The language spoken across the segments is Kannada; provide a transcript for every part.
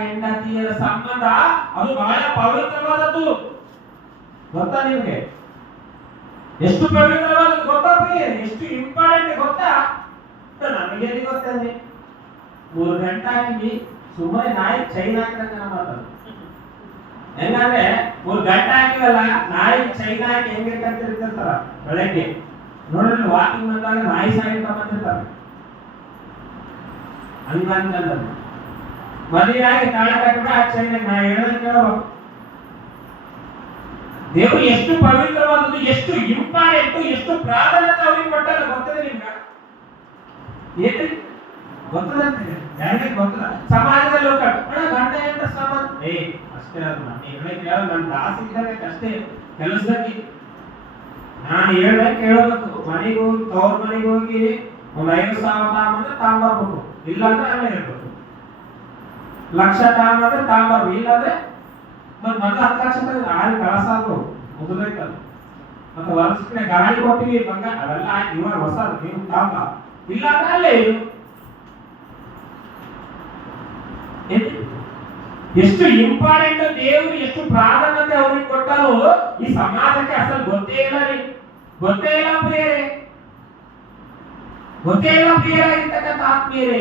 ಹೆಂಡತಿಯರ ಸಂಬಂಧ ಅದು ಬಹಳ ಪವಿತ್ರವಾದದ್ದು. ಗೊತ್ತಾ ನಿಮ್ಗೆ? ಎಷ್ಟು ಪವಿತ್ರವಾದದ್ದು ಗೊತ್ತಾ? ಎಷ್ಟು ಇಂಪಾರ್ಟೆಂಟ್ ಗೊತ್ತಾ? ನಮಗೆ ಗೊತ್ತಂದ್ರೆ 3 ಗಂಟೆ ಹಾಕಿ ಸುಮ್ಮನೆ ನಾಯಿ ಚೈನ್ ಹಾಕಿದಂಗ ಮಾತಾಡೋದು. ಹೆಂಗಂದ್ರೆ 3 ಗಂಟೆ ಹಾಕಿವಲ್ಲ, ನಾಯಿ ಚೈನ್ ಹಾಕಿ ಹೆಂಗೆ ಕಟ್ಟಿರ್ತಿರ್ತಾರ ಬೆಳಗ್ಗೆ ನೋಡ್ರಿ, ವಾಕಿಂಗ್ ಬಂದಾಗ ನಾಯಿ ಸಾಯಿತ ಬಂದಿರ್ತಾರೆ. ಹಂಗಂತಂದ ಮದುವೆಯಾಗಿ ತಾಳ ಕಟ್ಟಿದ್ರೆ ಆ ಚೈನ್ ನಾ ಹೇಳೋದಕ್ಕೆ ಕೇಳಬೇಕು. ದೇವರು ಎಷ್ಟು ಪವಿತ್ರವಾದದ್ದು, ಎಷ್ಟು ಇಂಪಾರ್ಟೆಂಟ್, ಎಷ್ಟು ಪ್ರಾಧಾನ್ಯತೆ ಅವ್ರಿಗೆ ಕೊಟ್ಟಾಗ ಗೊತ್ತದೆ ನಿಮ್ಗೆ? ಏನ್ರಿ ಗೊತ್ತದಂತೆ? ಯಾರಿಗೆ ಗೊತ್ತದ? ಸಮಾಜದಲ್ಲಿ ಗಂಡ ಎಂತ ಸಾಮಾನ್ ಅಷ್ಟೇ ನನ್ನ ದಾಸ ಇದ್ದಕ್ಕೆ ಅಷ್ಟೇ ಕೆಲಸದಲ್ಲಿ ನಾನು ಹೇಳ್ದೆ ಕೇಳಬೇಕು. ಮನೆಗೆ ಹೋಗಿ ತವ್ರ ಮನೆಗೆ ಹೋಗಿ ಒಂದು 5,000 ತಾಂಬಂದ್ರೆ ತಾಂಬರ್ಬೇಕು, ಇಲ್ಲಾಂದ್ರೆ ಅಲ್ಲೇ ಇರ್ಬೇಕು. 1,00,000 ತಾಂಬಂದ್ರೆ ತಾಂಬರ್ಬೇಕು, ಇಲ್ಲಾಂದ್ರೆ ಮೊದಲು 10 ಲಕ್ಷ ಆಳಿ ಕಳಸಾದ್ರು ಮುಗಿದೈತಲ್ಲ. ಮತ್ತೆ ವರ್ಷಕ್ಕೆ ಗಾಡಿ ಕೊಟ್ಟಿವಿ ಬಂಗ ಅವೆಲ್ಲ ಆಯ್ತು. ಇವಾಗ ಹೊಸ ನೀವು ತಾಂಬ, ಇಲ್ಲಾಂದ್ರೆ ಅಲ್ಲೇ ಎಷ್ಟು ಇಂಪಾರ್ಟೆಂಟ್, ದೇವರು ಎಷ್ಟು ಪ್ರಾಧಾನ್ಯತೆ ಅವ್ರಿಗೆ ಕೊಟ್ಟರು ಈ ಸಮಾಜಕ್ಕೆ ಅಸಲು ಗೊತ್ತೇ ಇಲ್ಲ ರೀ. ಗೊತ್ತೇ ಇಲ್ಲ ಪ್ರಿಯರೇ, ಗೊತ್ತೇ ಇಲ್ಲ ಪ್ರಿಯರಾಗಿರ್ತಕ್ಕಂಥ ಆತ್ಮೀಯರೇ.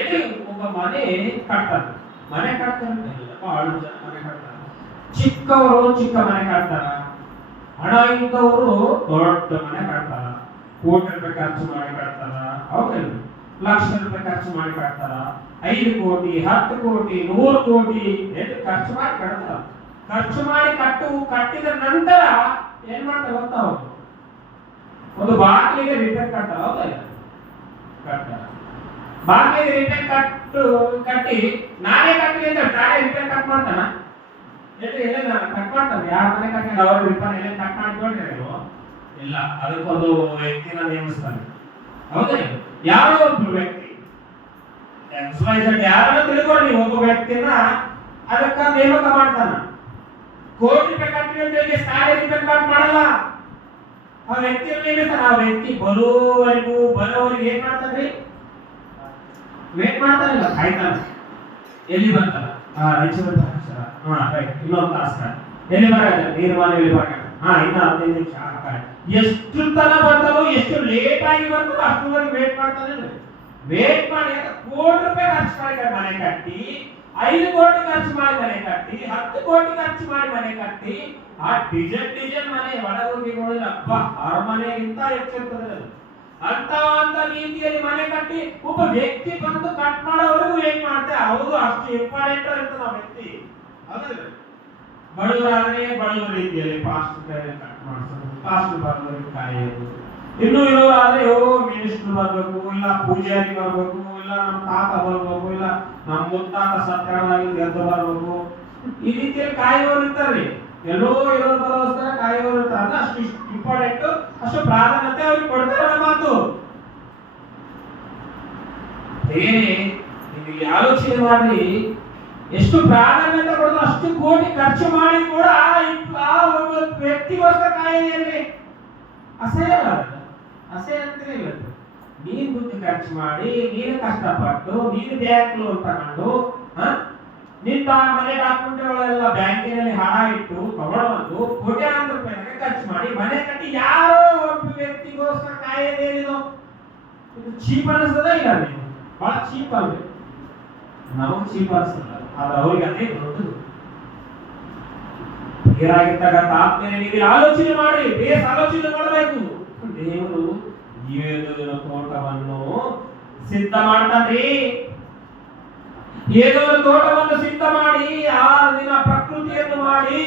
ಎಲ್ಲಿ ಒಬ್ಬ ಮನೆ ಕಟ್ತಾರೆ, ಮನೆ ಕಟ್ತಾರೆ, ಬಹಳ ಜನ ಮನೆ ಕಟ್ತಾರೆ. ಚಿಕ್ಕವರು ಚಿಕ್ಕ ಮನೆ ಕಟ್ತಾರ, ಹಣ ಇದ್ದವರು ದೊಡ್ಡ ಮನೆ ಕಟ್ತಾರ, ಕೋಟಿ ರೂಪಾಯಿ ಖರ್ಚು ಮಾಡಿ ಕಟ್ತಾರ, ಹೌದಲ್ಲ? ಲಕ್ಷ ರೂಪಾಯಿ ಖರ್ಚು ಮಾಡಿ ಕಟ್ತಾರ, 5 ಕೋಟಿ 10 ಕೋಟಿ 100 ಕೋಟಿ ಖರ್ಚು ಮಾಡಿ ಕಟ್ತಾರ. ಖರ್ಚು ಮಾಡಿ ಕಟ್ಟಿದ ನಂತರ ಏನ್ ಮಾಡ್ತಾರೆ ಗೊತ್ತಾ? ಅವರು ಒಂದು ಬಾಗಿಲಿಗೆ ರಿಪೇರ್ ಕಟ್ತಾರ, ಹೌದಲ್ಲ? ಕಟ್ತಾರ, ಬಾಗಿಲಿಗೆ ರಿಪೇರ್ ಕಟ್ಟಿ ನಾನೇ ಕಟ್ಟಲಿ ಅಂತ ತಾನೇ ರಿಪೇರ್ ಕಟ್ ಮಾಡ್ತಾನ? ಎಲ್ಲ ಕಟ್ ಮಾಡ್ತಾರೆ. ಯಾರ ಮನೆ ಕಟ್ಟಿಲ್ಲ ಅವ್ರ ರಿಪೇರ್ ಎಲ್ಲ ಕಟ್ ಮಾಡ್ಕೊಂಡ್ರೆ ಇಲ್ಲ, ಅದಕ್ಕೊಂದು ವ್ಯಕ್ತಿನ ನೇಮಿಸ್ತಾನೆ, ಹೌದಾ? ಯಾರೋ ಒಬ್ರು ವ್ಯಕ್ತಿ ಯಾರನ್ನ ತಿಳ್ಕೊಳ್ಳಿ, ಒಬ್ಬ ವ್ಯಕ್ತಿನ ಅದಕ್ಕ ನೇಮಕ ಮಾಡ್ತಾನ. ಕೋಟಿ ರೂಪಾಯಿ ಕಟ್ಟಿ ಅಂತ ಹೇಳಿ ಸಾರಿ ರಿಪೇರ್ ಕಟ್ ಮಾಡಲ್ಲ, ಆ ವ್ಯಕ್ತಿಯನ್ನು ನೇಮಿಸ್ತಾನ. ಆ ವ್ಯಕ್ತಿ ಬರೋವರೆಗೆ ಏನ್ ಮಾಡ್ತಾನ್ರಿ? ವೇಟ್ ಮಾಡ್ತಾನಿಲ್ಲ, ಕಾಯ್ತಾನ. ಎಲ್ಲಿ ಬರ್ತಾನ? ಇನ್ನೊಂದು ತಾಸ ಎಲ್ಲಿ ಬರ ನೀರು ಮನೆ ಎಲ್ಲಿ ಬರ ಇನ್ನ 15 ನಿಮಿಷ ಎಷ್ಟು ತರ ಬರ್ತಾರೋ, ಎಷ್ಟು ಲೇಟ್ ಆಗಿ ಬರ್ತದೋ ಅಷ್ಟುವರೆಗೆ ವೇಟ್ ಮಾಡ್ತಾನೆ. ವೇಟ್ ಮಾಡಿ ಕೋಟಿ ರೂಪಾಯಿ ಖರ್ಚು ಮಾಡಿ ಮನೆ ಕಟ್ಟಿ, 5 ಕೋಟಿ ಖರ್ಚು ಮಾಡಿ ಮನೆ ಕಟ್ಟಿ, 10 ಕೋಟಿ ಖರ್ಚು ಮಾಡಿ ಮನೆ ಕಟ್ಟಿ, ಆ ಡಿಸೈನ್ ಮನೆ ಒಳಗೋಗಿ ನೋಡಿದ್ರೆ ಅಪ್ಪ ಅರಮನೆಗಿಂತ ಹೆಚ್ಚಿರ್ತದೆ. ಅಂತ ರೀತಿಯಲ್ಲಿ ಮನೆ ಕಟ್ಟಿ ಒಬ್ಬ ವ್ಯಕ್ತಿ ಬಂದು ಕಟ್ ಮಾಡೋವರೆಗೂ ವೇಟ್ ಮಾಡ್ತಾರೆ. ಹೌದು, ಅಷ್ಟು ಇಂಪಾರ್ಟೆಂಟ್ ಇರ್ತದೆ ಆ ವ್ಯಕ್ತಿ. ಹೌದಲ್ಲ? ಬಡವರಾದ್ರೆ ಬಡವರ ರೀತಿಯಲ್ಲಿ ಫಾಸ್ಟ್ ಕಟ್ ಮಾಡಿಸೋದು, ಫಾಸ್ಟ್ ಬರೋರಿಗೆ ಕಾಯೋದು. ಇನ್ನು ಇರೋರಾದ್ರೆ ಮಿನಿಸ್ಟರ್ ಬರ್ಬೇಕು, ಇಲ್ಲ ಪೂಜಾರಿ ಬರ್ಬೇಕು, ಇಲ್ಲ ನಮ್ಮ ತಾತ ಬರ್ಬೇಕು, ಇಲ್ಲ ನಮ್ಮ ಮುತ್ತಾತ ಸತ್ಯವಾಗಿ ಎದ್ದು ಬರ್ಬೇಕು. ಈ ರೀತಿಯಲ್ಲಿ ಕಾಯೋರು ಇರ್ತಾರ್ರಿ. ಎಲ್ಲೋ ಇರೋರು ಬರೋಸ್ಕರ ಕಾಯೋರು ಇರ್ತಾರ. ಅಷ್ಟು ಇಂಪಾರ್ಟೆಂಟ್, ಅಷ್ಟು ಪ್ರಾಧಾನ್ಯತೆ ಅವ್ರಿಗೆ ಕೊಡ್ತಾರೆ. ನಮ್ಮ ಮಾತು ನೀವು ಆಲೋಚನೆ ಮಾಡಿ, ಎಷ್ಟು ಪ್ರಾಧಾನ್ಯತೆ ಕೊಡೋದು, ಅಷ್ಟು ಕೋಟಿ ಖರ್ಚು ಮಾಡಿ ಕೂಡ ಆ ವ್ಯಕ್ತಿಗೋಸ್ಕರ ಕಾಯಿದೆ. ಅಸಹ್ಯ ಅಂದ್ರೆ ಇಲ್ಲ. ನೀನು ದುಡ್ಡು ಖರ್ಚು ಮಾಡಿ, ನೀನು ಕಷ್ಟಪಟ್ಟು, ನೀನು ಬ್ಯಾಂಕ್ ಲೋನ್ ತಗೊಂಡು, ನಿನ್ನ ಮನೆ ಡಾಕ್ಯುಮೆಂಟ್ಗಳೆಲ್ಲ ಬ್ಯಾಂಕಿನಲ್ಲಿ ಹಣ ಇಟ್ಟು ತಗೊಂಡು ಕೋಟ್ಯಾಂತರ ರೂಪಾಯಿ ಖರ್ಚು ಮಾಡಿ ಮನೆ ಕಟ್ಟಿ ಯಾರೋ ಒಬ್ಬ ವ್ಯಕ್ತಿಗೋಸ್ಕರ ಕಾಯೋದೇನಿದು? ಇದು ಚೀಪ್ ಅನಿಸ್ತದ ಇಲ್ಲ? ನೀವು ಬಹಳ ಚೀಪ್ ಅಲ್ರಿ, ನಮಗೆ ಚೀಪ್ ಅನಿಸ್ತದ, ಆದ್ರೆ ಅವ್ರಿಗೆ ಅದೇ ದೊಡ್ಡದು. ಹೀರಾಗಿರ್ತಕ್ಕಂಥ ಆತ್ಮೀಯರೇ, ನೀವು ಆಲೋಚನೆ ಮಾಡಿ, ಬೇಸ್ ಆಲೋಚನೆ ಮಾಡಬೇಕು. ದೇವರು ಏಳು ತೋಟವನ್ನು ಸಿದ್ಧ ಮಾಡ್ತಾನ್ರಿ. ಏನೋ ತೋಟವನ್ನು ಸಿದ್ಧ ಮಾಡಿ 6 ದಿನ ಪ್ರಕೃತಿಯನ್ನು ಮಾಡಿ,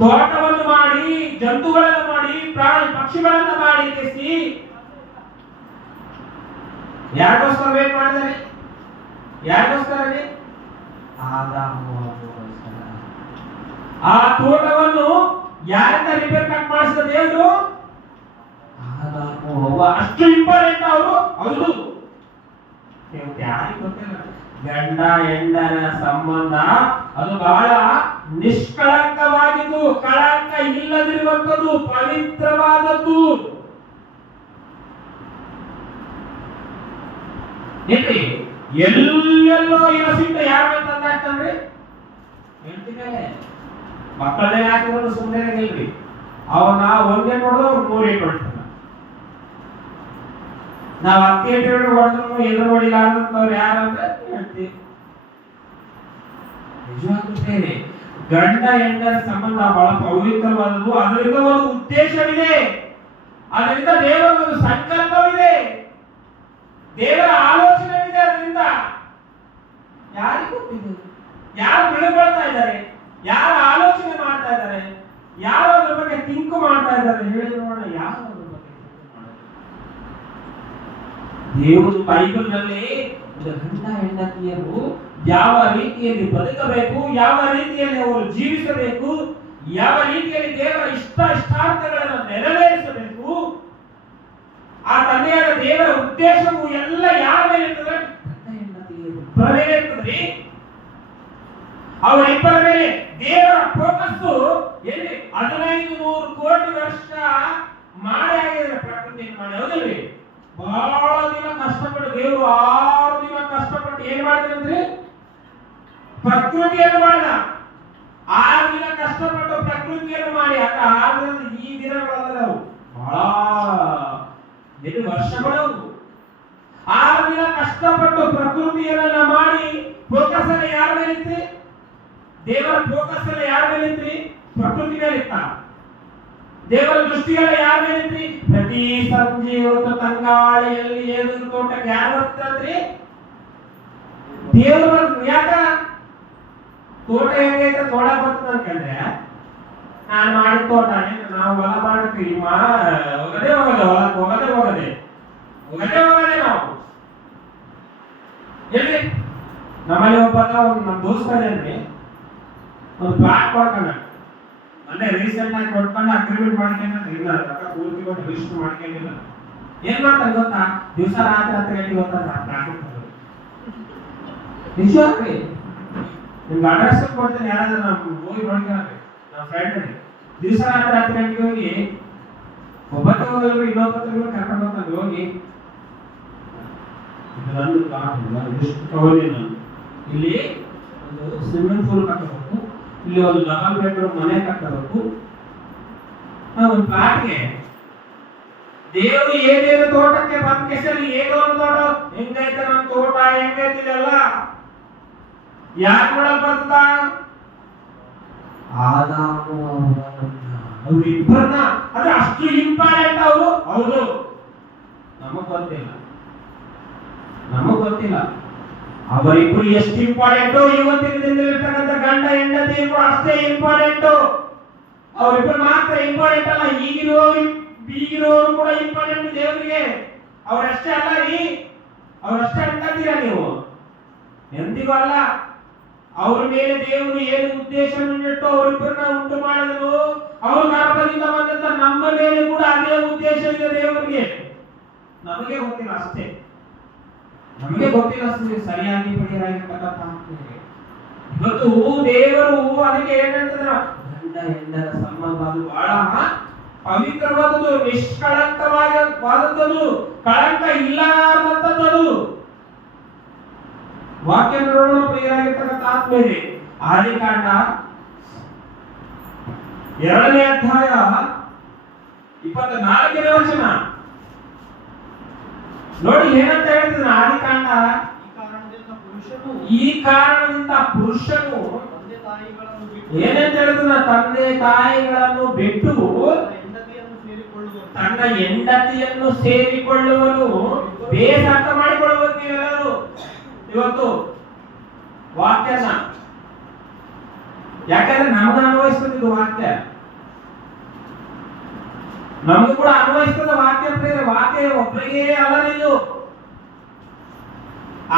ತೋಟವನ್ನು ಮಾಡಿ, ಜಂತುಗಳನ್ನು ಮಾಡಿ, ಪ್ರಾಣಿ ಪಕ್ಷಿಗಳನ್ನು ಮಾಡಿ ಕೆಸಿ ಯಾರಿಗೋಸ್ಕರ ವೇಟ್ ಮಾಡಿದರೆ? ಯಾರಿಗೋಸ್ಕರ? ಆ ತೋಟವನ್ನು ಯಾರಿಂದ ರಿಪೇರ್ ಕಟ್ ಮಾಡಿಸಿದ ದೇವರು? ಅಷ್ಟು ಇಂಪಾರ್ಟೆಂಟ್ ಅವರು. ಹೌದು, ಯಾರಿಗೆ ಗೊತ್ತಿಲ್ಲ, ಗಂಡ ಹೆಂಡನ ಸಂಬಂಧ ಅದು ಬಹಳ ನಿಷ್ಕಳಂಕವಾಗಿದ್ದು, ಕಳಂಕ ಇಲ್ಲದಿರುವಂತದ್ದು, ಪವಿತ್ರವಾದದ್ದು. ಎಲ್ಲೆಲ್ಲೋ ಇರೋ ಸಿಟ್ಟು ಯಾರ ಮೇಲೆ ತಂದಾಕ್ತಾನ್ರಿ? ಹೆಂಡತಿ ಮೇಲೆ. ಮಕ್ಕಳನ್ನೇ ಹಾಕಿದ್ರು ಸುಮ್ಮನೆ ಇಲ್ರಿ, ಅವನ ಒಂದೇ ನೋಡಿದ್ರೆ ಅವ್ರು 3 ಏಟು ಹೊಡ್ತಾನ. ನಾವು 10 ಏಟು ಹೊಡೆದ್ರು ಎದುರು ಹೊಡಿಲಾರ್ದಂತವ್ರು ಯಾರಂದ್ರೆ ಹೆಂಡತಿ. ನಿಜವಾಗ್ಲೂ ಗಂಡ ಹೆಂಡರ ಸಂಬಂಧ ಬಹಳ ಪವಿತ್ರವಾದದ್ದು. ಅದರಿಂದ ಒಂದು ಉದ್ದೇಶವಿದೆ, ಅದರಿಂದ ದೇವರ ಒಂದು ಸಂಕಲ್ಪವಿದೆ, ದೇವರ ಆಲೋಚನೆ ಇದೆ. ಅದರಿಂದ ಯಾರಿಗೂ ಗೊತ್ತಿದೆ, ಯಾರು ಬಿಡುಗಳ್ತಾ ಇದ್ದಾರೆ, ಯಾರು ಆಲೋಚನೆ ಮಾಡ್ತಾ ಇದ್ದಾರೆ, ಯಾರು ಅದ್ರ ಬಗ್ಗೆ ತಿಂಕು ಮಾಡ್ತಾ ಇದ್ದಾರೆ ಹೇಳಿ ನೋಡೋಣ. ಯಾರು ಅದ್ರ ಬಗ್ಗೆ ತಿಂಕು ಮಾಡೋದು? ದೇವರು ಬೈಬಲ್ನಲ್ಲಿ ಗಂಡ ಹೆಂಡತಿಯರು ಯಾವ ರೀತಿಯಲ್ಲಿ ಬದುಕಬೇಕು, ಯಾವ ರೀತಿಯಲ್ಲಿ ಅವರು ಜೀವಿಸಬೇಕು, ಯಾವ ರೀತಿಯಲ್ಲಿ ದೇವರ ಇಷ್ಟಾರ್ಥಗಳನ್ನು ನೆರವೇರಿಸಬೇಕು, ಆ ತಂದೆಯಾದ ದೇವರ ಉದ್ದೇಶವು ಎಲ್ಲ ಯಾರ ಮೇಲೆ ಇರ್ತದೆ? ಗಂಡ ಹೆಂಡತಿಯರ ಮೇಲೆ ಇರ್ತದೆ. ಅವರಿಬ್ಬರ ಮೇಲೆ ದೇವರ ಫೋಕಸ್ ಎಲ್ಲಿ? 1500 ಕೋಟಿ ವರ್ಷ ಮಾಡಿ ಆಗಿದೆ ಪ್ರಕೃತಿಯನ್ನು ಮಾಡಿ. ಹೌದಲ್ರಿ? ಬಹಳ ದಿನ ಕಷ್ಟಪಟ್ಟು ದೇವರು 6 ದಿನ ಕಷ್ಟಪಟ್ಟು ಏನ್ ಮಾಡಿದ್ರಂದ್ರೆ ಪ್ರಕೃತಿಯನ್ನು ಮಾಡಿದ. 6 ದಿನ ಕಷ್ಟಪಟ್ಟು ಪ್ರಕೃತಿಯನ್ನು ಮಾಡಿ ಆಗ 6 ದಿನ ಈ ದಿನಗಳಲ್ಲ ಬಹಳ ವರ್ಷಗಳು. 6 ದಿನ ಕಷ್ಟಪಟ್ಟು ಪ್ರಕೃತಿಯನ್ನ ಮಾಡಿ ಫೋಕಸ್ ಎಲ್ಲ ಯಾರ ಮೇಲೆ ಇತ್ತು? ದೇವರ ಫೋಕಸ್ ಎಲ್ಲ ಯಾರ ಮೇಲೆ ಇತ್ತು? ಪ್ರಕೃತಿ ಮೇಲೆ ಇತ್ತ. ದೇವರ ದೃಷ್ಟಿಯೆಲ್ಲ ಯಾರ ಮೇಲೆ ಇತ್ತು? ಪ್ರತಿ ಸಂಜೆ ಹೊತ್ತು ತಂಗಾಳಿಯಲ್ಲಿ ಏದು ತೋಟಕ್ಕೆ ಯಾರು ಬರ್ತಾರ್ರಿ? ದೇವರು. ಯಾಕ ತೋಟ ಹೆಂಗೈತೆ? ತೋಟ ಬರ್ತದ ಅನ್ಕಂದ್ರೆ ನಾನು ಮಾಡಿದ ತೋಟ ನಾವು ಹೊಲ ಮಾಡ್ತೀವಿ, ಹೋಗದೆ ಹೊಲಕ್ಕೆ ಹೋಗದೆ ನಾವು ಎಲ್ಲಿ ನಮ್ಮಲ್ಲಿ ಒಬ್ಬ ನಮ್ಮ ದೋಸ್ತ ಏನ್ರಿ ಒಂದು ಪ್ಲಾಟ್ ಕೊಡ್ಕೊಂಡ ಮೊನ್ನೆ ರೀಸೆಂಟ್ ಆಗಿ ಕೊಡ್ಕೊಂಡು ಅಗ್ರಿಮೆಂಟ್ ಮಾಡ್ಕೊಂಡಿಲ್ಲ, ಪೂರ್ತಿ ಕೊಟ್ಟು ರಿಜಿಸ್ಟರ್ ಮಾಡ್ಕೊಂಡಿಲ್ಲ. ಏನ್ ಮಾಡ್ತಾರೆ ಗೊತ್ತಾ? ದಿವಸ ರಾತ್ರಿ 10 ಗಂಟೆಗೆ ಹೋಗ್ತಾರೆ. ನಿಜವಾಗ್ರಿ ನಿಮ್ಗೆ ಅಡ್ರೆಸ್ ಕೊಡ್ತೀನಿ, ಯಾರಾದ್ರೂ ನಾವು ಹೋಗಿ ನೋಡ್ಕೊಂಡ್ರಿ. ನಮ್ಮ ಫ್ರೆಂಡ್ ದಿವಸ ರಾತ್ರಿ 10 ಗಂಟೆಗೆ ಹೋಗಿ ಒಬ್ಬತ್ತು ಹೋಗಲ್ರಿ, ಇನ್ನೊಬ್ಬತ್ತು ಕರ್ಕೊಂಡು ಹೋಗ್ತಾನೆ. ಹೋಗಿ ಇಲ್ಲಿ ಒಂದು ಸ್ವಿಮ್ಮಿಂಗ್ ಪೂಲ್ ಕಟ್ಟಬೇಕು, ಇಲ್ಲಿ ಒಂದು ಡಬಲ್ ಬೆಡ್ರೂಮ್ ಮನೆ ಕಟ್ಟಬೇಕು. ಒಂದು ಪ್ಲಾಟ್ಗೆ ದೇವರು ಏನೇನು ತೋಟಕ್ಕೆ ಬಂದ ಕೆಸಲ್ಲಿ ಏನೋ ಒಂದು ತೋಟ ಹೆಂಗೈತೆ ನಮ್ಮ ತೋಟ ಹೆಂಗೈತಿಲ್ಲ ಯಾರು ನೋಡಕ್ ಬರ್ತದ? ಅವ್ರಿಬ್ಬರನ್ನ ಅಂದ್ರೆ ಅಷ್ಟು ಇಂಪಾರ್ಟೆಂಟ್ ಅವರು. ಹೌದು, ನಮಗ್ ಗೊತ್ತಿಲ್ಲ ಅವರಿಬ್ರು ಎಷ್ಟು ಇಂಪಾರ್ಟೆಂಟು. ಇವತ್ತಿನ ದಿನದಲ್ಲಿರ್ತಕ್ಕಂಥ ಗಂಡ ಹೆಂಡತಿ ಇಬ್ರು ಅಷ್ಟೇ ಇಂಪಾರ್ಟೆಂಟು. ಅವರಿಬ್ರು ಮಾತ್ರ ಇಂಪಾರ್ಟೆಂಟ್ ಅಲ್ಲ, ಈಗಿರೋರು ಕೂಡ ಇಂಪಾರ್ಟೆಂಟ್ ದೇವರಿಗೆ. ಅವರಷ್ಟೇ ಅಲ್ಲ ರೀ, ಅವರಷ್ಟೇ ಅನ್ಕಂತೀರಾ ನೀವು? ಎಂದಿಗೂ ಅಲ್ಲ. ಅವ್ರ ಮೇಲೆ ದೇವರು ಏನು ಉದ್ದೇಶವನ್ನಿಟ್ಟು ಅವರಿಬ್ಬರನ್ನ ಉಂಟು ಮಾಡಿದ್ರು, ಅವ್ರ ಗರ್ಭದಿಂದ ಬಂದಂತ ನಮ್ಮ ಮೇಲೆ ಕೂಡ ಅದೇ ಉದ್ದೇಶ ಇದೆ ದೇವರಿಗೆ. ನಮಗೆ ಗೊತ್ತಿಲ್ಲ ಅಷ್ಟೇ, ಸರಿಯಾಗಿ ಪಡೆಯಲಾಗಿರ್ತಕ್ಕಂಥ. ಇವತ್ತು ದೇವರು ಅದಕ್ಕೆ ಏನಂತಂದ್ರ ಗಂಡ ಹೆಂಡರ ಸಂಬಂಧ ಅದು ಬಹಳ ಪವಿತ್ರವಾದದ್ದು, ನಿಷ್ಕಳಂಕವಾದದ್ದು, ಕಳಂಕ ಇಲ್ಲದಂತದ್ದು. ವಾಕ್ಯ ನೋಡೋಣ ಪ್ರಿಯರಾಗಿರ್ತಕ್ಕಂಥ ಆತ್ಮೇಲೆ ಆದಿಕಾಂಡ 2ನೇ ಅಧ್ಯಾಯ 24ನೇ ವಚನ ನೋಡಿ ಏನಂತ ಹೇಳ್ತಿದ್ರೆ ಆದಿಕಾಂಡ. ಈ ಕಾರಣದಿಂದ ಪುರುಷನು ಏನಂತ ಹೇಳಿದ್ರೆ ತಂದೆ ತಾಯಿಗಳನ್ನು ಬಿಟ್ಟು ತನ್ನ ಹೆಂಡತಿಯನ್ನು ಸೇರಿಕೊಳ್ಳುವನು. ಬೇಸ್ ಅರ್ಥ ಮಾಡಿಕೊಳ್ಳಬೇಕು ನೀವೆಲ್ಲರೂ ಇವತ್ತು ವಾಕ್ಯನ. ಯಾಕಂದ್ರೆ ನಮ್ಗೆ ಅನ್ವಯಿಸ್ತದೆ ವಾಕ್ಯ, ನಮಗೂ ಕೂಡ ಅನ್ವಯಿಸ್ತದ ವಾಕ್ಯ. ವಾಕ್ಯ ಒಬ್ಬರಿಗೆ ಅಲ್ಲ. ಇದು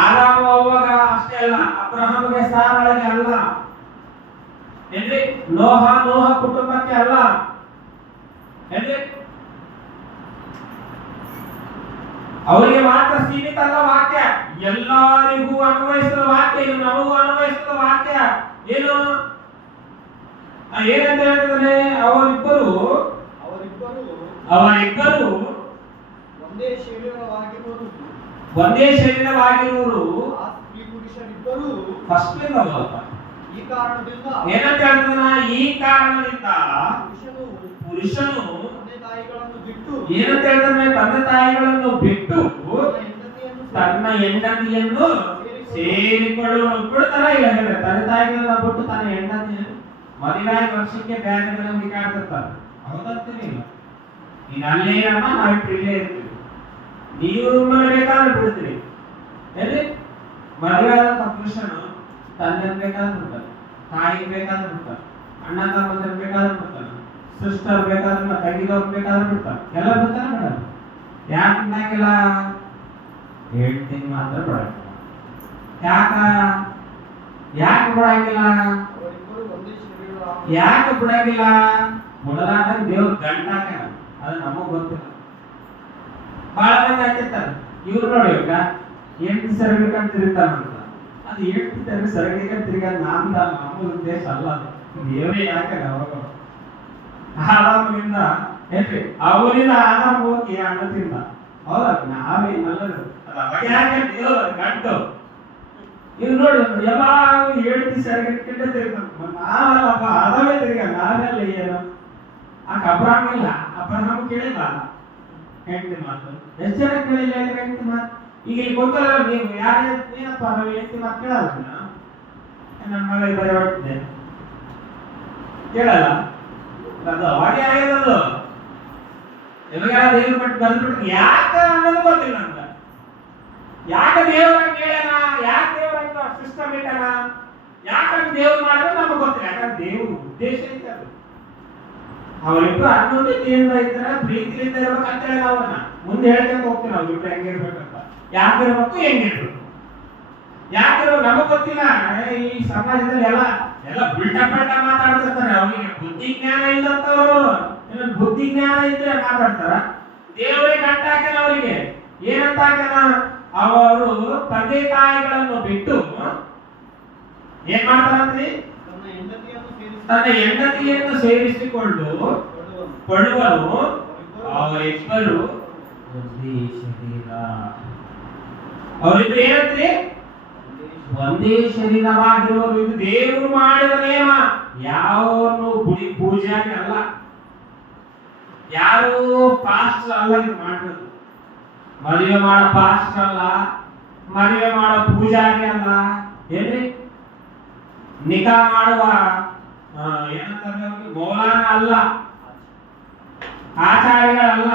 ಆದಾಮ ಹೋಗುವಾಗ ಅಷ್ಟೇ ಅಲ್ಲ, ಅಬ್ರಹಾಮಿಗೆ ಸಾರಳಿಗೆ ಅಲ್ಲ, ಏನ್ರಿ ನೋಹ ಕುಟುಂಬಕ್ಕೆ ಅಲ್ಲ, ಏನ್ರಿ ಅವರಿಗೆ ಮಾತ್ರ ಸೀಮಿತ ಅಲ್ಲ ವಾಕ್ಯ, ಎಲ್ಲರಿಗೂ ಅನ್ವಯಿಸಿದ ವಾಕ್ಯ. ಇದು ನಮಗೂ ಅನ್ವಯಿಸಿದ ವಾಕ್ಯ. ಏನು ಏನಂತ ಹೇಳ್ತಿದ್ದಾನೆ? ಅವರಿಬ್ಬರು ಒಂದೇ ಶರೀರವಾಗಿರುವರು. ಒಂದೇ ಶರೀರವಾಗಿರುವರು ಆ ಸ್ತ್ರೀ ಪುರುಷರಿಬ್ಬರೂ ಫಸ್ಟ್ ಈ ಕಾರಣದಿಂದ ಏನಂತ ಹೇಳ್ತಾನ? ಈ ಕಾರಣದಿಂದ ಪುರುಷನು ತಂದೆ ತಾಯಿಗಳನ್ನು ಬಿಟ್ಟು ಏನಂತ ಹೇಳ್ತಾನೆ? ತಂದೆ ತಾಯಿಗಳನ್ನು ಬಿಟ್ಟು ತನ್ನ ಹೆಂಡತಿಯನ್ನು ಸೇರಿಕೊಳ್ಳುವನು. ಬಿಡ್ತಾರ ಇಲ್ಲ ಹೇಳಿದ್ರೆ ತಂದೆ ತಾಯಿಗಳನ್ನ ಬಿಟ್ಟು ತನ್ನ ಹೆಂಡತಿಯನ್ನು ಮದುವೆ ವರ್ಷಕ್ಕೆ ಬೇರೆ ಹುಡುಕಾಡ್ತಿರ್ತಾರೆ. ಹೌದಂತೀನಿ ಇಲ್ಲ, ನೀನು ಅಲ್ಲೇ ಇರಮ್ಮ, ನಾವು ಇಲ್ಲೇ ಇರ್ತೀವಿ, ನೀವು ಮನೆ ಬೇಕಾದ್ರೆ ಬಿಡ್ತೀರಿ. ಎಲ್ಲಿ ಮದುವೆ ಆದಂತ ಪುರುಷನು ತಂದೆ ಬೇಕಾದ್ರೆ ಬಿಡ್ತಾರೆ, ತಾಯಿ ಬೇಕಾದ್ರೆ ಬಿಡ್ತಾರೆ, ಅಣ್ಣ ತಮ್ಮಂದಿರು ಬೇಕಾದ್ರೆ ಬಿಡ್ತಾರೆ, ಸಿಸ್ಟರ್ ಬೇಕಾದ್ರೆ ತಂಗಿದವ್ರು ಬೇಕಾದ್ರೆ ಬಿಡ್ತಾರೆ, ಎಲ್ಲ ಬಿಡ್ತಾರೆ ಬಿಡಲ್ಲ. ಯಾಕೆ ಬಿಡಾಕಿಲ್ಲ? ಹೇಳ್ತೀನಿ ಮಾತ್ರ ಬಿಡಾಕಿಲ್ಲ. ಯಾಕೆ ಬಿಡಾಕಿಲ್ಲ? ಯಾಕೆ ಬಿಡಾಕಿಲ್ಲ? ಬಿಡಲಾರ್ದಾಗ ದೇವ್ರ ಗಂಟ ಹಾಕ್ಯಾನ, ಅದು ನಮಗ್ ಗೊತ್ತಿಲ್ಲ. ಬಹಳ ಮಂದಿ ಹಾಕಿರ್ತಾರೆ, ಇವ್ರು ನೋಡಿ ಇವಾಗ 8 ಸರಗಂತ ತಿರುಗ್ತಾನಂತ. ಅದು 8 ಸರಗಂತ ತಿರುಗ ನಮ್ಮ ಉದ್ದೇಶ ಅಲ್ಲ. ಅದು ದೇವರೇ ಯಾಕೆ ಅವಾಗ ಆರಾಮದಿಂದ ಏನ್ರಿ ಅವರಿಂದ ಆರಾಮ ಹೋಗಿ ಅಣ್ಣ ತಿಂದ. ಹೌದಾ? ನಾವೇ ನಲ್ಲದು ಅದು ಅವಾಗ ಯಾಕೆ ದೇವ್ರ ಗಂಟು. ಇವ್ ನೋಡಿ ಯಾವಾಗ 7 ಸರಗಂಟ ತಿರುಗ್ತಾನ. ನಾವಲ್ಲಪ್ಪ, ಅದವೇ ತಿರುಗ, ನಾವೆಲ್ಲ ಏನು ಆ ಅಬ್ರಾಹ್ಮಿಲ್ಲ, ಅಬ್ರಾಹ್ಮ ಕೇಳಿಲ್ಲ ಹೆಂಡತಿ ಮಾತು. ಎಷ್ಟು ಜನ ಕೇಳಿಲ್ಲ ಹೆಂಡತಿ ಮಾತು? ಈಗ ಇಲ್ಲಿ ಗೊತ್ತಲ್ಲ ನೀವು ಯಾರು ಏನಪ್ಪ ನಾವು ಹೆಂಡತಿ ಮಾತು ಕೇಳಲ್ಲ. ನನ್ನ ಮಗಳಿಗೆ ಬರೀ ಹೊಟ್ಟಿದೆ ಕೇಳಲ್ಲ. ಅದು ಅವಾಗೇ ಆಗ್ಯದದು. ಇವಾಗ ದೇವ್ರ ಮಟ್ಟ ಬಂದ್ಬಿಟ್ಟು ಯಾಕೆ ಅನ್ನೋದು ಗೊತ್ತಿಲ್ಲ ನಮ್ಗೆ. ಯಾಕೆ ದೇವ್ರ ಕೇಳೋಣ, ಯಾಕೆ ದೇವ್ರ ಸಿಸ್ಟಮ್ ಇಟ್ಟಾನ, ಯಾಕೆ ದೇವ್ರು ಮಾಡಿದ್ರೆ ನಮಗೆ ಗೊತ್ತಿಲ್ಲ. ಯಾಕಂದ್ರೆ ದೇವ್ರ ಉದ್ದೇಶ ಐತೆ. ಅದು ಅವರಿಬ್ರು ಅನ್ಯೋನ್ಯತೆಯಿಂದ ಇದ್ದಾರೆ, ಪ್ರೀತಿಯಿಂದ ಇರ್ಬೇಕಂತ ಹೇಳಿ ನಾವನ್ನ ಮುಂದೆ ಹೇಳ್ಕೊಂತ ಹೋಗ್ತೀವಿ. ನಾವು ಇಬ್ರು ಹೆಂಗಿರ್ಬೇಕಂತ, ಯಾಕಿರ್ಬೇಕು, ಹೆಂಗಿರ್ಬೇಕು, ಯಾಕಿರ್ಬೇಕು ನಮಗ್ ಗೊತ್ತಿಲ್ಲ. ಈ ಸಮಾಜದಲ್ಲಿ ಎಲ್ಲ ಬಿಲ್ಟಪ್ ಮಾತಾಡ್ತಿರ್ತಾರೆ. ಅವರಿಗೆ ಬುದ್ಧಿ ಜ್ಞಾನ ಇಲ್ಲಂತವ್ರು, ಬುದ್ಧಿ ಜ್ಞಾನ ಇದ್ರೆ ಮಾತಾಡ್ತಾರ. ದೇವರೇ ಗಂಟ ಹಾಕ್ಯಾನ ಅವರಿಗೆ. ಏನಂತ ಹಾಕ್ಯಾನ? ಅವರು ತಂದೆ ತಾಯಿಗಳನ್ನು ಬಿಟ್ಟು ಏನ್ ಮಾಡ್ತಾರಂತ್ರಿ? ತನ್ನ ಹೆಂಡತಿಯನ್ನು ಸೇರಿಸಿಕೊಂಡು ಕೊಡುವನು. ಅವರಿಬ್ಬರು ಒಂದೇ ಶರೀರ. ಅವರಿಬ್ಬರು ಏನಂತ್ರಿ? ಒಂದೇ ಶರೀರವಾಗಿರುವರು. ಇದು ದೇವರು ಮಾಡಿದ ನೇಮ. ಯಾವನ್ನು ಗುಡಿ ಪೂಜಾರಿ ಅಲ್ಲ, ಯಾರು ಪಾಸ್ಟರ್ ಅಲ್ಲ ಇದು ಮಾಡಿರೋದು. ಮದುವೆ ಮಾಡೋ ಪಾಸ್ಟರ್ ಅಲ್ಲ, ಮದುವೆ ಮಾಡೋ ಪೂಜಾರಿ ಅಲ್ಲ, ಏನ್ರಿ ನಿಗಾ ಮಾಡುವ ಏನಂತಾರೆ ಮೌಲಾನ ಅಲ್ಲ, ಆಚಾರ್ಯಗಳಲ್ಲ.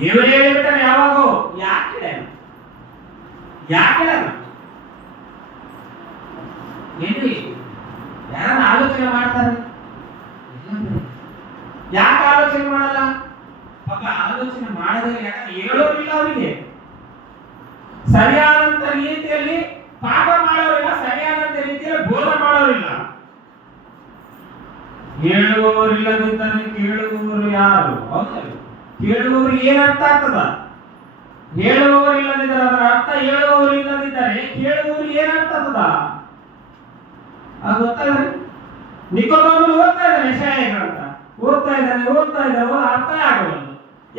ದೇವರೇ ಹೇಳ್ಬಿಟ್ಟಾನೆ ಯಾವಾಗ. ಯಾಕೆ ಏನ್ರಿ ಯಾರನ್ನ ಆಲೋಚನೆ ಮಾಡ್ತಾರೆ? ಯಾಕೆ ಆಲೋಚನೆ ಮಾಡಲ್ಲ? ಪಾಪ ಆಲೋಚನೆ ಮಾಡದೇ. ಯಾಕಂದ್ರೆ ಹೇಳೋರಿಲ್ಲ ಅವರಿಗೆ ಸರಿಯಾದಂತ ರೀತಿಯಲ್ಲಿ ಪಾಠ ಮಾಡೋರಿಲ್ಲ, ಸರಿಯಾದಂತ ರೀತಿಯಲ್ಲಿ ಬೋಧ ಮಾಡೋರಿಲ್ಲ. ಹೇಳುವವರಿಲ್ಲದಿದ್ದರೆ ಕೇಳುವವರು ಯಾರು? ಹೌದಲ್ಲ? ಕೇಳುವವರಿಗೆ ಏನರ್ಥ ಆಗ್ತದ? ಹೇಳುವವರಿಲ್ಲದಿದ್ದರೆ ಅದರ ಅರ್ಥ ಹೇಳುವವರು ಇಲ್ಲದಿದ್ದರೆ ಕೇಳುವವರು ಏನರ್ಥ ಆಗ್ತದ? ಅದು ಗೊತ್ತಲ್ಲ. ನಿಕೋದೇಮನು ಓದ್ತಾ ಇದ್ದಾನೆ, ಯೆಶಾಯಗಳಂತ ಓದ್ತಾ ಇದ್ದಾನೆ, ಅರ್ಥ ಆಗಬಹುದು.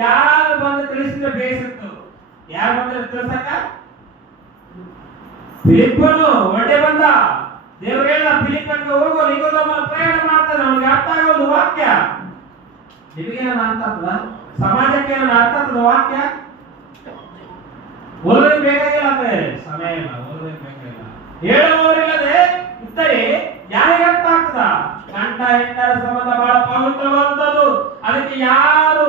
ಯಾರು ಬಂದು ತಿಳಿಸಿದ್ರೆ ಬೇಸಿತ್ತು. ಯಾರು ಬಂದ್ರೆ ತಿಳಿಸಕ? ಫಿಲಿಪ್ಪನು ಒಳ್ಳೆ ಬಂದ. ದೇವರು ಹೇಳ ಫಿಲಿಪ್ಪನಿಗೆ ಹೋಗೋ, ನಿಕೋದೇಮನ ಪ್ರಯಾಣ ಮಾಡ್ತಾನೆ, ಅವನಿಗೆ ಅರ್ಥ ಆಗೋದು ವಾಕ್ಯ. ನಿಮಗೆ ನಾನು ಅರ್ಥ ಆಗ್ತದ? ಸಮಾಜಕ್ಕೆ ನಾನು ಅರ್ಥ ಆಗ್ತದ ವಾಕ್ಯ? ಓದೋದು ಬೇಕಾಗಿಲ್ಲ, ಸಮಯ ಇಲ್ಲ, ಓದೋದು ಬೇಕಾಗಿಲ್ಲ. ಹೇಳುವವರಿಲ್ಲದೆ ಇದ್ದರೆ ಯಾರಿಗೆ ಅರ್ಥ ಆಗ್ತದ? ಗಂಡ ಹೆಂಡರ ಸಂಬಂಧ ಬಹಳ ಪವಿತ್ರವಾದದ್ದು. ಅದಕ್ಕೆ ಯಾರು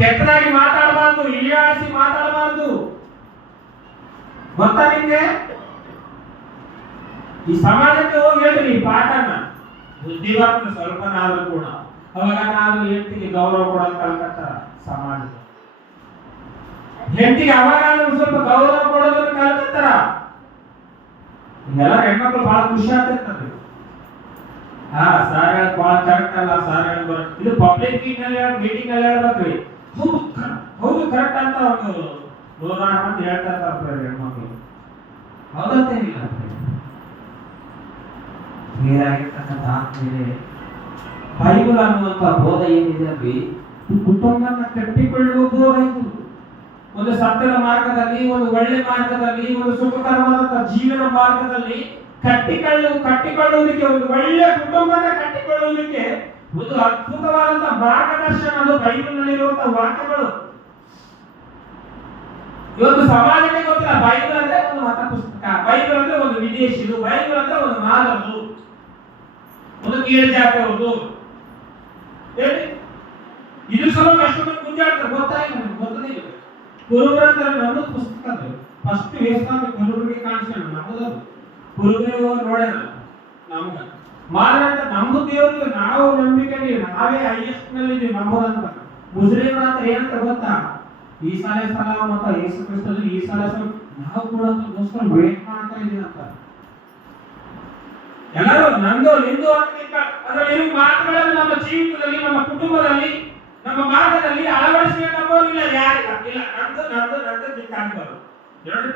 ಕೆಟ್ಟದಾಗಿ ಮಾತಾಡಬಾರ್ದು, ಇಳಿಯಾಡಿಸಿ ಮಾತಾಡಬಾರ್ದು. ಗೊತ್ತಾ ನಿಮ್ಗೆ? ಈ ಸಮಾಜಕ್ಕೆ ಹೋಗಿ ಹೇಳ್ರಿ ಈ ಪಾಠನ. ಬುದ್ಧಿ ಬರ್ತದೆ ಸ್ವಲ್ಪನಾದ್ರೂ ಕೂಡ. ಅವಾಗ ನಾವು ಹೆಂಡತಿಗೆ ಗೌರವ ಕೊಡೋದು ಕಲ್ಕತ್ತಾರ ಸಮಾಜ. ಹೆಂಡತಿಗೆ ಅವಾಗ ಸ್ವಲ್ಪ ಗೌರವ ಕೊಡೋದನ್ನು ಕಲ್ಕತ್ತಾರ. ಇದೆಲ್ಲ ಹೆಣ್ಮಕ್ಳು ಬಹಳ ಖುಷಿ ಆಗ್ತಿರ್ತದೆ. ಸಾರ್ ಹೇಳಕ್ ಬಹಳ ಕರೆಕ್ಟ್ ಅಲ್ಲ, ಸಾರ್ ಹೇಳ ಇದು ಪಬ್ಲಿಕ್ ಮೀಟಿಂಗ್ ಅಲ್ಲಿ ಹೇಳ್ಬೇಕ್ರಿ. ಹೌದು ಕರೆಕ್ಟ್ ಅಂತ ಒಂದು 100 ಮಂದಿ ಹೇಳ್ತಾ ಇರ್ತಾರೆ ಹೆಣ್ಮಕ್ಳು. ಹೌದಂತೇನಿಲ್ಲ. ಕ್ಲಿಯರ್ ಆಗಿರ್ತಕ್ಕಂಥ ಆದ್ಮೇಲೆ ಬೈಬಲ್ ಅನ್ನುವಂಥ ಬೋಧ ಏನಿದೆ ಅಲ್ಲಿ ಕುಟುಂಬನ ಕಟ್ಟಿಕೊಳ್ಳಬಹುದಾಯಿತು. ಒಂದು ಸತ್ಯದ ಮಾರ್ಗದಲ್ಲಿ, ಒಂದು ಒಳ್ಳೆ ಮಾರ್ಗದಲ್ಲಿ, ಒಂದು ಸುಖಕರವಾದಂತಹ ಜೀವನ ಮಾರ್ಗದಲ್ಲಿ ಕಟ್ಟಿಕೊಳ್ಳುವುದಕ್ಕೆ, ಒಂದು ಒಳ್ಳೆಯ ಕುಟುಂಬನ ಕಟ್ಟಿಕೊಳ್ಳುವುದಕ್ಕೆ ಒಂದು ಅದ್ಭುತವಾದಂತಹ ಮಾರ್ಗದರ್ಶನ ಅದು ಬೈಬಲ್ನಲ್ಲಿರುವಂತಹ ವಾಕ್ಯಗಳು. ಇವತ್ತು ಸಮಾಜಕ್ಕೆ ಗೊತ್ತಿಲ್ಲ ಬೈಬಲ್ ಅಂದ್ರೆ ಒಂದು ಮತ ಪುಸ್ತಕ, ಬೈಬಲ್ ಅಂದ್ರೆ ಒಂದು ವಿದೇಶಿದು, ಬೈಬಲ್ ಅಂದ್ರೆ ಒಂದು ಮಾನವರು, ಒಂದು ಕೀಳ್ಜಾತಿಯವರು ಹೇಳಿ. ಇದು ಸಲ ಅಷ್ಟೊಂದು ಗುಂಜಾಡ್ತಾರೆ, ಗೊತ್ತಾಗಿಲ್ಲ. ಕುರುಬರಂದ್ರೆ ನಮ್ಮದು ಪುಸ್ತಕ ಅದು. ಫಸ್ಟ್ ವೇಸ್ತಾಂತ ಕುರುಬರಿಗೆ ಕಾಣಿಸ್ಕೊಂಡು ನಮ್ಮದು ಕುರುಬರಿಗೆ ನೋಡ್ಯಾರ ನಮ್ಗ ಮಾನಂತ ನಮ್ದು ದೇವ್ರಿಗೆ ನಾವು ನಂಬಿಕೆ ನಾವೇ ಹೈಯೆಸ್ಟ್ ನಲ್ಲಿ ಇದೀವಿ ನಮ್ಮದಂತ. ಮುಸ್ಲಿಮರ ಅಂತ ಏನಂತ ಗೊತ್ತಾ? ಈ ಸಾಲ ಮತ್ತು ಯೇಸು ಕ್ರಿಸ್ತದಲ್ಲಿ ಈ ಸಾಲ ನಾವು ಕೂಡ ಅದಕ್ಕೋಸ್ಕರ ವೇಟ್ ಮಾಡ್ತಾ ಇದೀವಿ ಅಂತ. ಎಲ್ಲರೂ ನಂದು ನಿಂದು ಅಂತ ಅಂದ್ರೆ ಈ ಮಾತುಗಳನ್ನು ನಮ್ಮ ಜೀವಿತದಲ್ಲಿ, ನಮ್ಮ ಕುಟುಂಬದಲ್ಲಿ, ನಮ್ಮ ಮಾರ್ಗದಲ್ಲಿ ಅಳವಡಿಸಿಕೊಳ್ಳೋರಿಲ್ಲ. ಯಾರಿಲ್ಲ ಇಲ್ಲ. ನಂದು ಕಾಣ್ಬಾರ್ದು ನೋಡಿ.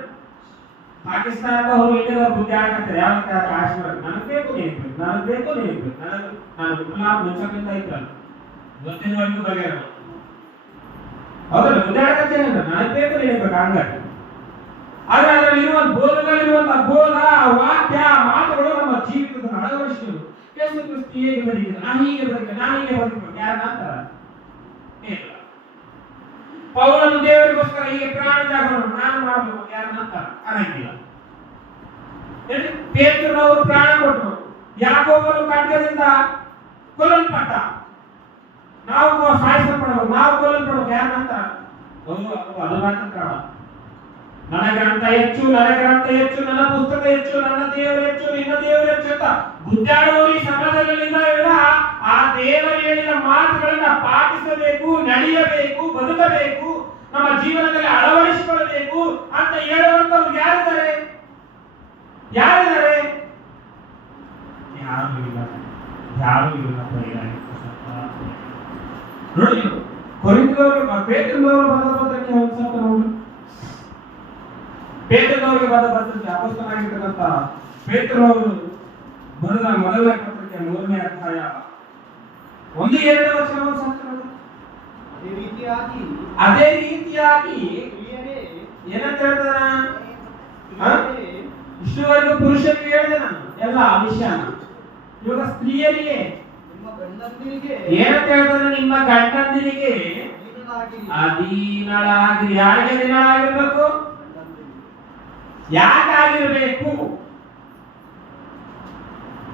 ಪಾಕಿಸ್ತಾನದವರು ಇಂಡಿಯಾದವ್ರು ಬುದ್ಧಿ ಆಡ್ತಾರೆ. ಯಾವ ಕಾಶ್ಮೀರ ನನಗೆ ಬೇಕು ನೆನಪು, ನನಗೆ ಬೇಕು ನೆನಪು, ನಾನು ಗುಲಾಬ್ ಮುಂಚಕ್ಕಿಂತ ಇತ್ತಲ್ಲ ಗೊತ್ತಿನವರೆಗೂ ಬಗೆಯಲ್ಲ. ಹೌದಲ್ಲ, ಬುದ್ಧಿ ಆಡಕತ್ತೆ ನನಗೆ ಬೇಕು ನೆನಬೇಕು ಹಂಗಾಗಿ. ಆದ್ರೆ ಅದರಲ್ಲಿರುವ ಬೋಧಗಳಿರುವಂತಹ ಬೋಧ, ವಾಕ್ಯ, ಮಾತುಗಳು ನಮ್ಮ ಜೀವಿತದ ಅಳವಡಿಸಿದ್ರು. ಯೇಸು ಕ್ರಿಸ್ತ ಹೇಗೆ ಬದುಕಿದ್ರು, ನಾನು ಹೀಗೆ ಬದುಕಬೇಕು ಯಾರನ್ನ ಅಂತಾರ? ಇಲ್ಲ. ಪೌಲನು ದೇವರಿಗೋಸ್ಕರ ಹೀಗೆ ಪ್ರಾಣ ತ್ಯಾಗವನ್ನು ನಾನು ಮಾಡಬೇಕು ಯಾರನ್ನ ಅಂತಾರ? ಅನ್ನಂಗಿಲ್ಲ. ಪೇತ್ರನವರು ಪ್ರಾಣ ಕೊಟ್ಟರು, ಯಾಕೋಬನು ಖಡ್ಗದಿಂದ ಕೊಲ್ಲಲ್ಪಟ್ಟ, ನಾವು ಸಾಯಿಸಲ್ಪಡಬೇಕು, ನಾವು ಕೊಲ್ಲಲ್ಪಡಬೇಕು ಯಾರನ್ನ ಅಂತಾರ? ಅದು ಮಾತ್ರ ನನ್ನ ಗ್ರಂಥ ಹೆಚ್ಚು, ನನ್ನ ಪುಸ್ತಕ ಹೆಚ್ಚು, ನನ್ನ ದೇವರು ಹೆಚ್ಚು, ನಿನ್ನ ದೇವರು ಹೆಚ್ಚು ಅಂತ ಗುದ್ದಾಡುವವರು ಈ ಸಮಾಜದಲ್ಲಿ ಆ ದೇವರು ಹೇಳಿದ ಮಾತುಗಳನ್ನ ಪಾಲಿಸಬೇಕು, ನಡೆಯಬೇಕು, ಬದುಕಬೇಕು, ನಮ್ಮ ಜೀವನದಲ್ಲಿ ಅಳವಡಿಸಿಕೊಳ್ಳಬೇಕು ಅಂತ ಹೇಳುವಂತವ್ರು ಯಾರಿದ್ದಾರೆ? ಯಾರು ಇಲ್ಲ. ನೋಡಿ, ಕೊರಿಂಥದವರಿಗೆ ಪೇತ್ರನವರು ಬರೆದ ಪತ್ರಕ್ಕೆ ಒಂದ್ಸಲ ನೋಡಿ. ಪೇತ್ರನವರಿಗೆ ಬರೆದ ಪತ್ರಕ್ಕೆ ಅಪೊಸ್ತಲನಾಗಿರ್ತಕ್ಕಂಥ ಪೇತ್ರನವರು ಬರೆದ ಮೊದಲನೇ ಪತ್ರಕ್ಕೆ 3ನೇ ಅಧ್ಯಾಯ 1-2 ವಚನವನ್ನು ಸಂತರು. ಅದೇ ರೀತಿಯಾಗಿ ಏನಂತ ಹೇಳ್ತಾನ? ಇಷ್ಟುವರೆಗೂ ಪುರುಷರಿಗೆ ಹೇಳಿದೆ ನಾನು ಎಲ್ಲ ವಿಷಯನ. ಇವಾಗ ಸ್ತ್ರೀಯರಿಗೆ ಏನಂತ ಹೇಳ್ತಾನೆ? ನಿಮ್ಮ ಗಂಡಂದಿರಿಗೆ ಅಧೀನಳಾಗಿರಿ. ಯಾರಿಗೆ ಅಧೀನಳಾಗಿರ್ಬೇಕು? ಯಾಕಾಗಿರ್ಬೇಕು?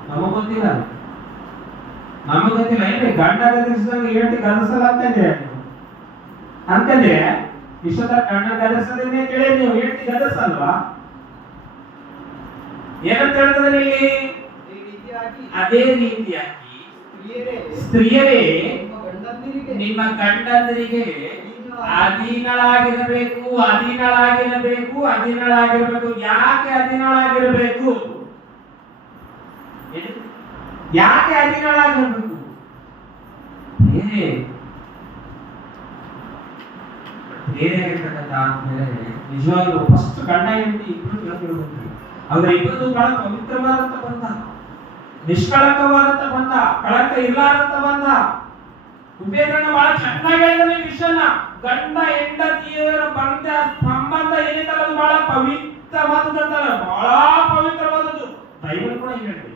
ನಮಗ್ ಗೊತ್ತಿಲ್ಲ. ಏನ್ರಿ ಗಂಡ ಗದರಿಸಿದಾಗ ಹೇಳ್ತಿ ಗದರ್ಸಲ್ಲ ಅಂತಂದ್ರೆ ಇಷ್ಟೊತ್ತ ಗಂಡ ಗದರ್ಸೋದನ್ನೇ ಕೇಳಿ ನೀವು ಹೇಳ್ತಿ ಗದರ್ಸಲ್ವಾ? ಏನಂತ ಹೇಳ್ತದೆ ಇಲ್ಲಿ? ಅದೇ ರೀತಿಯಾಗಿ ಸ್ತ್ರೀಯರೇ ನಿಮ್ಮ ಗಂಡಂದರಿಗೆ ಅಧೀನಳಾಗಿರಬೇಕು. ಯಾಕೆ ಅಧೀನಳಾಗಿರಬೇಕು? ನಿಜವಾಗ್ಲೂ ಫಸ್ಟ್ ಗಂಡ ಹೆಂಡತಿ ಇಬ್ರು ತಿಳ್ಕೊಳ್ಬೇಕು. ಅವರ ಇಬ್ಬರದು ಬಹಳ ಪವಿತ್ರವಾದಂತ ಬಂಧ, ನಿಷ್ಕಳಂಕವಾದಂತ ಬಂಧ, ಕಳಂಕ ಇರ್ಲಾರಂತ ಬಂಧ. ಉಪೇಂದ್ರನ ಬಹಳ ಚೆನ್ನಾಗಿ ಹೇಳಿದಾನೆ ಈ ವಿಷಯನ. ಗಂಡ ಹೆಂಡತಿಯರ ಸಂಬಂಧ ಏನಿದೆ ಅದು ಬಹಳ ಪವಿತ್ರವಾದದ್ದು, ಬಹಳ ಪವಿತ್ರವಾದದ್ದು. ಬೈಬಲ್ ಕೂಡ ಹೇಳಿದೆ,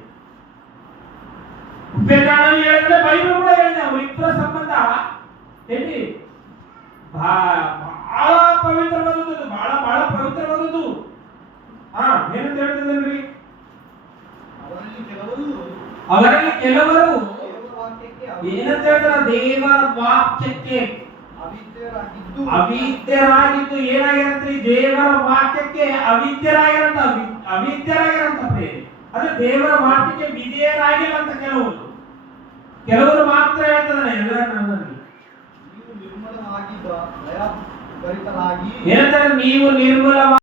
ಉಪೇಂದ್ರನ ಹೇಳಿದ್ರೆ ಬೈಬಲ್ ಕೂಡ ಹೇಳಿದೆ. ಅವರಿಬ್ಬರ ಸಂಬಂಧ ಹೇಳಿ ಬಹಳ ಪವಿತ್ರವಾದದ್ದು, ಬಹಳ ಪವಿತ್ರವಾದದ್ದು. ಏನಂತ ಹೇಳ್ತಿದ್ರಿ? ಅವರಲ್ಲಿ ಕೆಲವರು ಏನಂತ ಹೇಳ್ತಾರೆ? ದೇವರ ವಾಕ್ಯಕ್ಕೆ ಅವಿದ್ಯರಾಗಿದ್ದು ಏನಾಗಿರತ್ರಿ? ದೇವರ ವಾಕ್ಯಕ್ಕೆ ಅವಿದ್ಯರಾಗಿರಂತ ಪ್ರೇರಿ. ಅದು ದೇವರ ವಾಕ್ಯಕ್ಕೆ ವಿಧೇಯರಾಗಿಲ್ಲ ಅಂತ ಕೆಲವರು ಮಾತ್ರ ಹೇಳ್ತಾರೆ. ಎಲ್ಲ ನನ್ನಲ್ಲಿ ಏನಂತಾರೆ? ನೀವು ನಿರ್ಮಲ